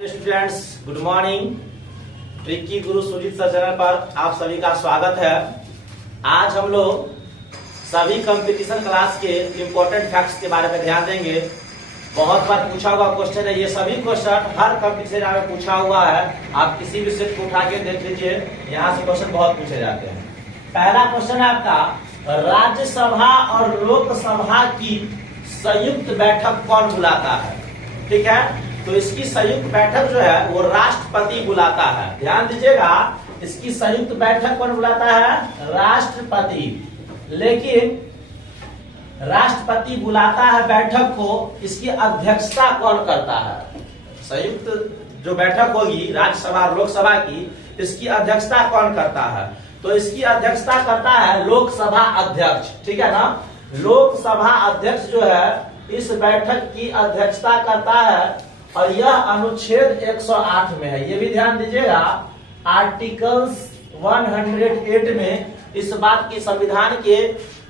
Students, good morning. Tricky गुरु Sujit sir channel पर आप सभी का स्वागत है। आज हम लोग सभी कंपटीशन क्लास के इम्पोर्टेंट फैक्ट्स के बारे में ध्यान देंगे। बहुत बार पूछा हुआ क्वेश्चन है, ये सभी क्वेश्चन हर कंपटीशन में पूछा हुआ है। आप किसी भी सेट को उठा के देख लीजिए, यहाँ से क्वेश्चन बहुत पूछे जाते हैं। पहला क्वेश्चन है आपका, राज्यसभा और लोकसभा की संयुक्त बैठक कौन बुलाता है? ठीक है, तो इसकी संयुक्त बैठक जो है वो राष्ट्रपति बुलाता है। ध्यान दीजिएगा, इसकी संयुक्त बैठक कौन बुलाता है? राष्ट्रपति। लेकिन राष्ट्रपति बुलाता है बैठक को, इसकी अध्यक्षता कौन करता है? संयुक्त जो बैठक होगी राज्यसभा और लोकसभा की, इसकी अध्यक्षता कौन करता है? तो इसकी अध्यक्षता करता है लोकसभा अध्यक्ष। ठीक है ना, लोकसभा अध्यक्ष जो है इस बैठक की अध्यक्षता करता है और यह अनुच्छेद 108 में है। ये भी ध्यान दीजिएगा, आर्टिकल्स 108 में इस बात की, संविधान के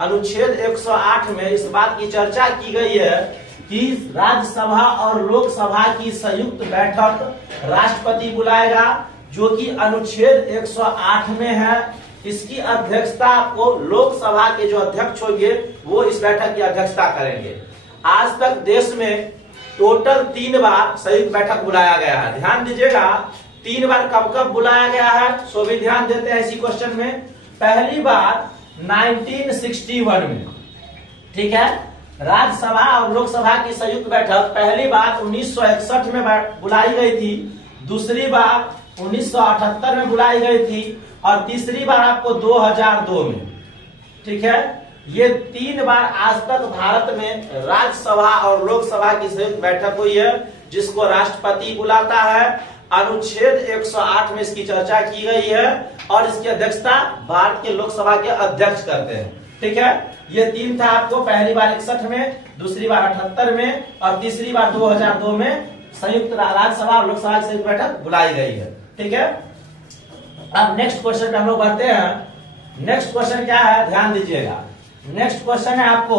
अनुच्छेद 108 में इस बात की चर्चा की गई है कि राज्यसभा और लोकसभा की संयुक्त बैठक राष्ट्रपति बुलाएगा, जो कि अनुच्छेद 108 में है। इसकी अध्यक्षता को लोकसभा के जो अध्यक्ष होंगे वो इस बैठक की अध्यक्षता करेंगे। आज तक देश में टोटल 3 बार संयुक्त बैठक बुलाया गया है। ध्यान दीजिएगा, 3 बार कब कब बुलाया गया है, सो भी ध्यान देते हैं इसी क्वेश्चन में। पहली बार 1961 में, ठीक है, राज्यसभा और लोकसभा की संयुक्त बैठक पहली बार 1961 में बुलाई गई थी, दूसरी बार 1978 में बुलाई गई थी और तीसरी बार आपको 2002 में। ठीक है, ये 3 बार आज तक भारत में राज्यसभा और लोकसभा की संयुक्त बैठक हुई है, जिसको राष्ट्रपति बुलाता है। अनुच्छेद 108 में इसकी चर्चा की गई है और इसकी अध्यक्षता भारत के लोकसभा के अध्यक्ष करते हैं। ठीक है, ये 3 था आपको, पहली बार 61 में, दूसरी बार 78 में और तीसरी बार 2002 में संयुक्त राज्यसभा और लोकसभा की संयुक्त बैठक बुलाई गई है। ठीक है, अब नेक्स्ट क्वेश्चन पे हम लोग बढ़ते हैं। नेक्स्ट क्वेश्चन क्या है, ध्यान दीजिएगा। नेक्स्ट क्वेश्चन है आपको,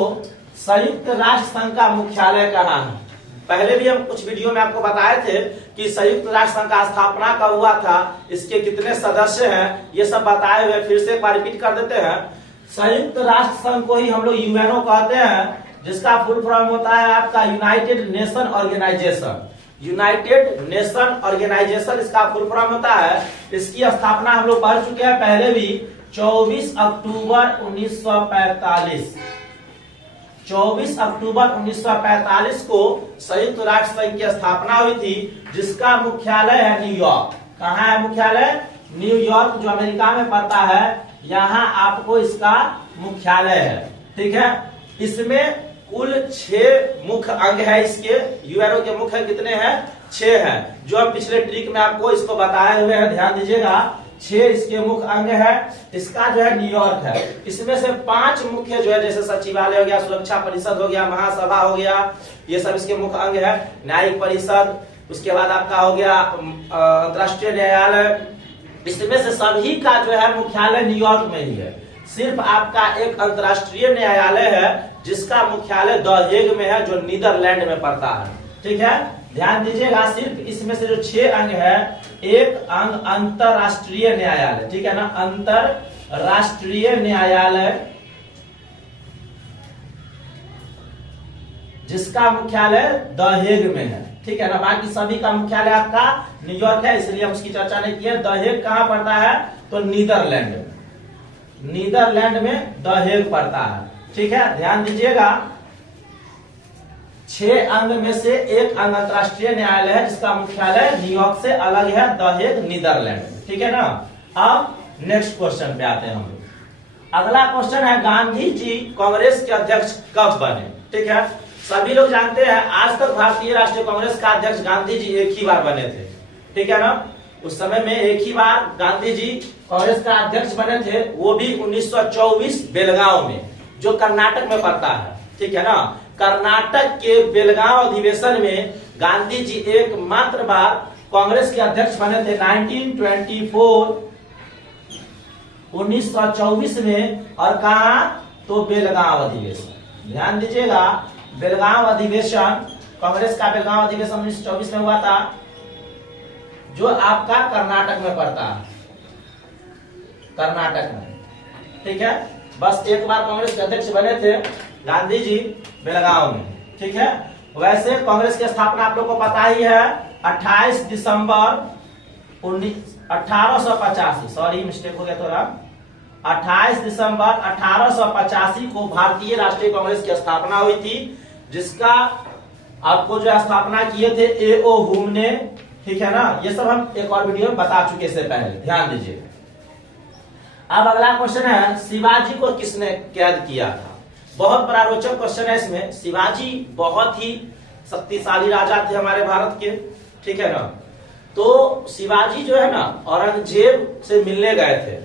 संयुक्त राष्ट्र संघ का मुख्यालय कहाँ है? पहले भी हम कुछ वीडियो में आपको बताए थे कि संयुक्त राष्ट्र संघ का स्थापना कब हुआ था, इसके कितने सदस्य हैं, ये सब बताए हुए फिर से एक बार रिपीट कर देते हैं। संयुक्त राष्ट्र संघ को ही हम लोग यूएनओ कहते हैं, जिसका फुल फॉर्म होता है आपका United Nation Organisation. United Nation Organisation इसका फुल फॉर्म होता है। इसकी स्थापना हम लोग पढ़ चुके हैं पहले भी, 24 अक्टूबर 1945। 24 अक्टूबर 1945 को संयुक्त राष्ट्र संघ की स्थापना हुई थी, जिसका मुख्यालय है न्यूयॉर्क। कहाँ है मुख्यालय? न्यूयॉर्क, जो अमेरिका में पड़ता है, यहाँ आपको इसका मुख्यालय है। ठीक है, इसमें कुल 6 मुख्य अंग है। इसके यूएनओ के मुख्य कितने हैं? 6 हैं, जो हम पिछले ट्रिक में आपको इसको बताए हुए हैं। ध्यान दीजिएगा, 6 इसके मुख्य अंग है। इसका जो है न्यूयॉर्क है। इसमें से 5 मुख्य जो है, जैसे सचिवालय हो गया, सुरक्षा परिषद हो गया, महासभा हो गया, ये सब इसके मुख्य अंग है। न्यायिक परिषद, उसके बाद आपका हो गया अंतर्राष्ट्रीय न्यायालय। इसमें से सभी का जो है मुख्यालय न्यूयॉर्क में ही है। सिर्फ आपका एक अंतर्राष्ट्रीय न्यायालय है जिसका मुख्यालय द हेग में है, जो नीदरलैंड में पड़ता है। ठीक है, ध्यान दीजिएगा, सिर्फ इसमें से जो 6 अंग है, एक अंग अंतरराष्ट्रीय न्यायालय, ठीक है ना, अंतरराष्ट्रीय न्यायालय, जिसका मुख्यालय द हेग में है। ठीक है ना, बाकी सभी का मुख्यालय आपका न्यूयॉर्क है, इसलिए हम उसकी चर्चा नहीं की है। द हेग कहाँ पड़ता है? तो नीदरलैंड में, नीदरलैंड में द हेग पड़ता है। ठीक है, ध्यान दीजिएगा, 6 अंग में से एक अंग अंतर्राष्ट्रीय न्यायालय है, जिसका मुख्यालय न्यूयॉर्क से अलग है, द हेग नीदरलैंड में। ठीक है ना, अब नेक्स्ट क्वेश्चन पे आते हैं हम लोग। अगला क्वेश्चन है, गांधी जी कांग्रेस के अध्यक्ष कब बने? ठीक है, सभी लोग जानते हैं आज तक भारतीय राष्ट्रीय कांग्रेस का अध्यक्ष गांधी जी एक ही बार बने थे। ठीक है ना, उस समय में एक ही बार गांधी जी कांग्रेस का अध्यक्ष बने थे, वो भी 1924 बेलगांव में, जो कर्नाटक में पड़ता है। ठीक है ना, कर्नाटक के बेलगांव अधिवेशन में गांधी जी एकमात्र बार कांग्रेस के अध्यक्ष बने थे 1924 में। और कहा? तो बेलगांव अधिवेशन। ध्यान दीजिएगा, बेलगांव अधिवेशन, कांग्रेस का बेलगांव अधिवेशन 1924 में हुआ था। जो आपका कर्नाटक में पड़ता है, कर्नाटक में, ठीक है। बस एक बार कांग्रेस के अध्यक्ष बने थे गांधी जी बेलगांव में, ठीक है। वैसे कांग्रेस की स्थापना आप लोग को पता ही है 28 दिसंबर 1885, सॉरी मिस्टेक हो गया थोड़ा, 28 दिसंबर 1885 को भारतीय राष्ट्रीय कांग्रेस की स्थापना हुई थी, जिसका आपको जो स्थापना किए थे A.O. हुम ने, ठीक है ना। ये सब हम एक और वीडियो में बता चुके से पहले, ध्यान दीजिए। अब अगला क्वेश्चन है, शिवाजी को किसने कैद किया था? बहुत बड़ा रोचक क्वेश्चन है इसमें। शिवाजी बहुत ही शक्तिशाली राजा थे हमारे भारत के, ठीक है ना। तो शिवाजी जो है ना औरंगजेब से मिलने गए थे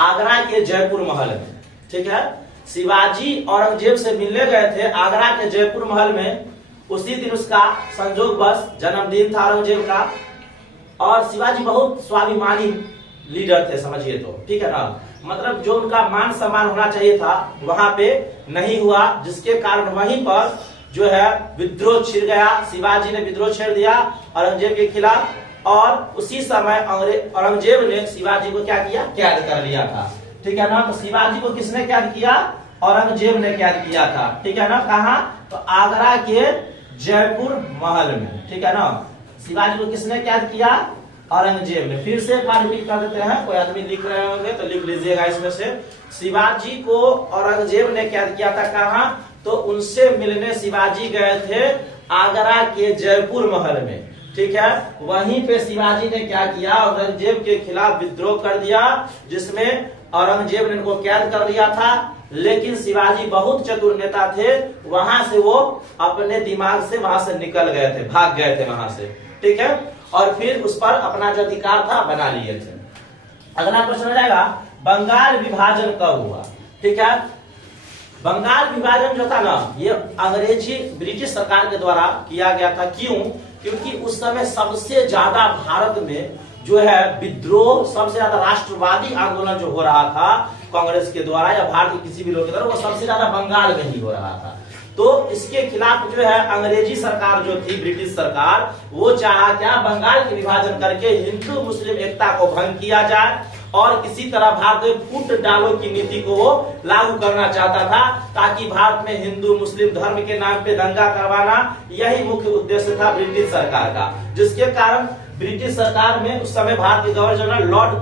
आगरा के जयपुर महल में, ठीक है। शिवाजी औरंगजेब से मिलने गए थे आगरा के जयपुर महल में। उसी दिन उसका संजोगवश जन्मदिन था औरंगजेब का, और शिवाजी बहुत स्वाभिमानी लीडर थे समझिए तो, ठीक है ना। मतलब जो उनका मान सम्मान होना चाहिए था वहां पे नहीं हुआ, जिसके कारण वहीं पर जो है विद्रोह छिड़ गया। शिवाजी ने विद्रोह छेड़ दिया औरंगजेब के खिलाफ, और उसी समय औरंगजेब ने शिवाजी को क्या किया, कैद कर लिया था, ठीक है ना। तो शिवाजी को किसने कैद किया? औरंगजेब ने कैद किया था, ठीक है ना। कहा? तो आगरा के जयपुर महल में, ठीक है ना। शिवाजी को किसने कैद किया? औरंगजेब ने। फिर से एक बार रिपीट कर देते हैं, कोई आदमी लिख रहे होंगे तो लिख लीजिएगा इसमें से। शिवाजी को औरंगजेब ने कैद किया था, कहा? तो उनसे मिलने शिवाजी गए थे आगरा के जयपुर महल में, ठीक है। वहीं पे शिवाजी ने क्या किया, औरंगजेब के खिलाफ विद्रोह कर दिया, जिसमें औरंगजेब ने उनको कैद कर लिया था। लेकिन शिवाजी बहुत चतुर नेता थे, वहां से वो अपने दिमाग से वहां से निकल गए थे, भाग गए थे वहां से, ठीक है। और फिर उस पर अपना जो अधिकार था बना लिए थे। अगला प्रश्न हो जाएगा, बंगाल विभाजन कब हुआ? ठीक है। बंगाल विभाजन जो था ना, ये अंग्रेजी ब्रिटिश सरकार के द्वारा किया गया था। क्यों? क्योंकि उस समय सबसे ज्यादा भारत में जो है विद्रोह, सबसे ज्यादा राष्ट्रवादी आंदोलन जो हो रहा था कांग्रेस के द्वारा या भारत के किसी भी लोग के द्वारा, वो सबसे ज्यादा बंगाल में ही हो रहा था। तो इसके खिलाफ जो है अंग्रेजी सरकार जो थी, ब्रिटिश सरकार, वो चाहा क्या, बंगाल के विभाजन करके हिंदू मुस्लिम एकता को भंग किया जाए, और किसी तरह भारत में फूट डालो की नीति को वो लागू करना चाहता था, ताकि भारत में हिंदू मुस्लिम धर्म के नाम पे दंगा करवाना, यही मुख्य उद्देश्य था ब्रिटिश सरकार का। जिसके कारण ब्रिटिश सरकार में उस समय भारत के गवर्नर जनरल लॉर्ड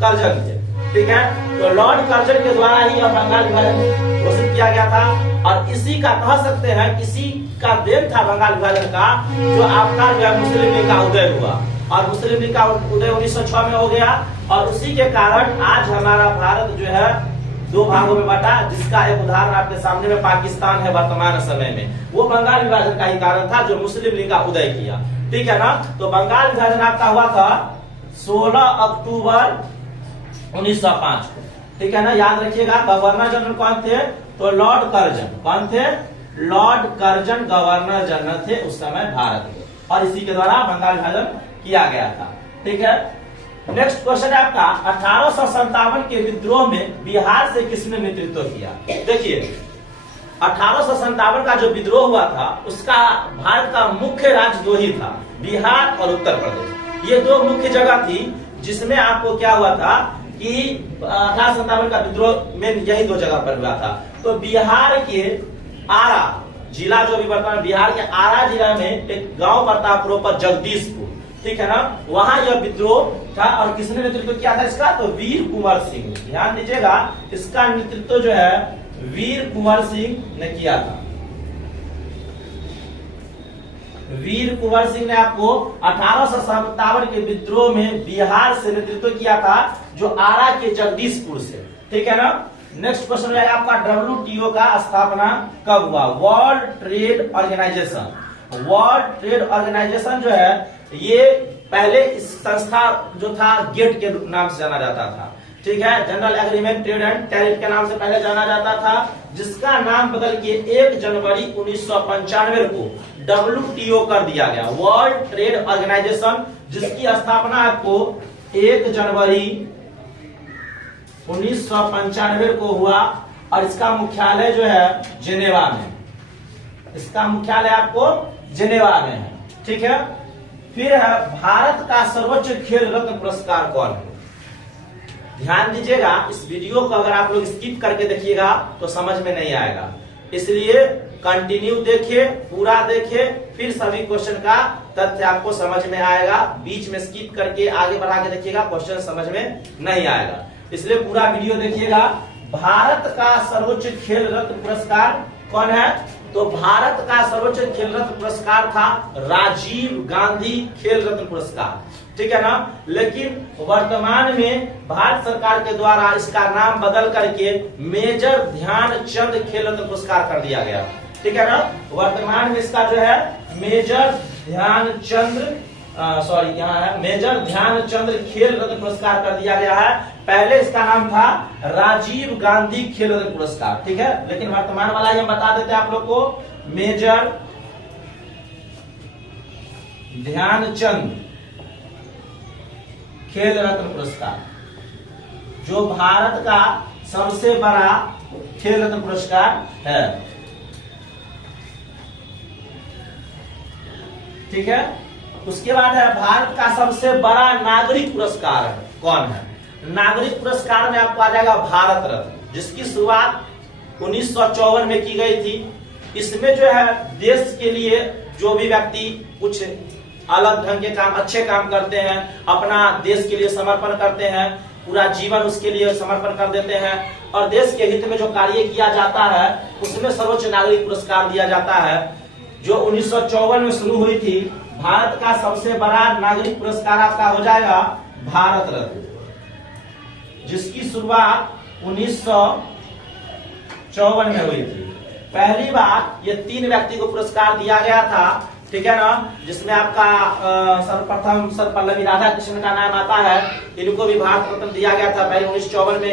कर्जन थे, ठीक है। तो लॉर्ड कर्जन के द्वारा ही बंगाल विभाजन घोषित किया गया था, और इसी का कह सकते हैं, इसी का देन था बंगाल विभाजन का, जो आपका जो है मुस्लिम लीग का उदय हुआ, और मुस्लिम लीग का उदय 1906 में हो गया, और उसी के कारण आज हमारा भारत जो है दो भागों में बटा, जिसका एक उदाहरण आपके सामने में पाकिस्तान है वर्तमान समय में। वो बंगाल विभाजन का ही कारण था जो मुस्लिम लीग का उदय किया, ठीक है ना। तो बंगाल विभाजन आपका हुआ था 16 अक्टूबर 1905 को, ठीक है ना। याद रखिएगा, गवर्नर जनरल कौन थे? तो लॉर्ड कर्जन। कौन थे? लॉर्ड कर्जन गवर्नर जनरल थे उस समय भारत के, और इसी के द्वारा बंगाल विभाजन किया गया था, ठीक है। नेक्स्ट क्वेश्चन है आपका, 1857 के विद्रोह में बिहार से किसने नेतृत्व किया? देखिए 1857 का जो विद्रोह हुआ था, उसका भारत का मुख्य राज्य दो ही था, बिहार और उत्तर प्रदेश। ये दो मुख्य जगह थी जिसमें आपको क्या हुआ था कि 1857 का विद्रोह में यही दो जगह पर हुआ था। तो बिहार के आरा जिला, जो भी वर्तमान बिहार के आरा जिला में एक गांव पड़ता प्रॉपर जगदीशपुर, ठीक है ना, वहां यह विद्रोह था। और किसने नेतृत्व किया था इसका? तो वीर कुंवर सिंह। ध्यान दीजिएगा, इसका नेतृत्व जो है वीर कुंवर सिंह ने किया था। वीर कुंवर सिंह ने आपको 1857 के विद्रोह में बिहार से नेतृत्व किया था, जो आरा के जगदीशपुर से, ठीक है ना। नेक्स्ट क्वेश्चन है आपका, WTO का स्थापना कब हुआ? World Trade Organisation. World Trade Organisation जो है, ये पहले इस संस्था जो था गेट के नाम से जाना जाता था, ठीक है। General agreement trade and tariff के नाम से पहले जाना जाता था, जिसका नाम बदल के 1 जनवरी 1995 को WTO कर दिया गया, वर्ल्ड ट्रेड ऑर्गेनाइजेशन, जिसकी स्थापना आपको 1 जनवरी 1995 को हुआ, और इसका मुख्यालय जो है जेनेवा में। इसका मुख्यालय आपको जेनेवा में है, ठीक है। फिर है भारत का सर्वोच्च खेल रत्न पुरस्कार कौन है। ध्यान दीजिएगा, इस वीडियो को अगर आप लोग स्किप करके देखिएगा तो समझ में नहीं आएगा, इसलिए कंटिन्यू देखिए, पूरा देखिए, फिर सभी क्वेश्चन का तथ्य आपको समझ में आएगा। बीच में स्किप करके आगे बढ़ा के देखिएगा, क्वेश्चन समझ में नहीं आएगा, इसलिए पूरा वीडियो देखिएगा। भारत का सर्वोच्च खेल रत्न पुरस्कार कौन है, तो भारत का सर्वोच्च खेल रत्न पुरस्कार था राजीव गांधी खेल रत्न पुरस्कार, ठीक है ना। लेकिन वर्तमान में भारत सरकार के द्वारा इसका नाम बदल करके मेजर ध्यानचंद खेल रत्न पुरस्कार कर दिया गया, ठीक है ना। वर्तमान में इसका जो है मेजर ध्यानचंद यहाँ है मेजर ध्यानचंद खेल रत्न पुरस्कार कर दिया गया है। पहले इसका नाम था राजीव गांधी खेल रत्न पुरस्कार, ठीक है। लेकिन वर्तमान वाला ये बता देते हैं आप लोग को, मेजर ध्यानचंद खेल रत्न पुरस्कार, जो भारत का सबसे बड़ा खेल रत्न पुरस्कार है, ठीक है। उसके बाद है भारत का सबसे बड़ा नागरिक पुरस्कार कौन है। नागरिक पुरस्कार में आपको आ जाएगा भारत रत्न, जिसकी शुरुआत 1954 में की गई थी। इसमें जो है देश के लिए जो भी व्यक्ति कुछ अलग ढंग के काम, अच्छे काम करते हैं, अपना देश के लिए समर्पण करते हैं, पूरा जीवन उसके लिए समर्पण कर देते हैं और देश के हित में जो कार्य किया जाता है उसमें सर्वोच्च नागरिक पुरस्कार दिया जाता है, जो 1954 में शुरू हुई थी। भारत का सबसे बड़ा नागरिक पुरस्कार आपका हो जाएगा भारत रत्न, जिसकी शुरुआत 1954 में हुई थी। पहली बार ये 3 व्यक्ति को पुरस्कार दिया गया था, ठीक है ना, जिसमें आपका सर्वप्रथम सर्वपल्लवी राधाकृष्णन का नाम आता है। इनको भी भारत रत्न दिया गया था पहले 1954 में।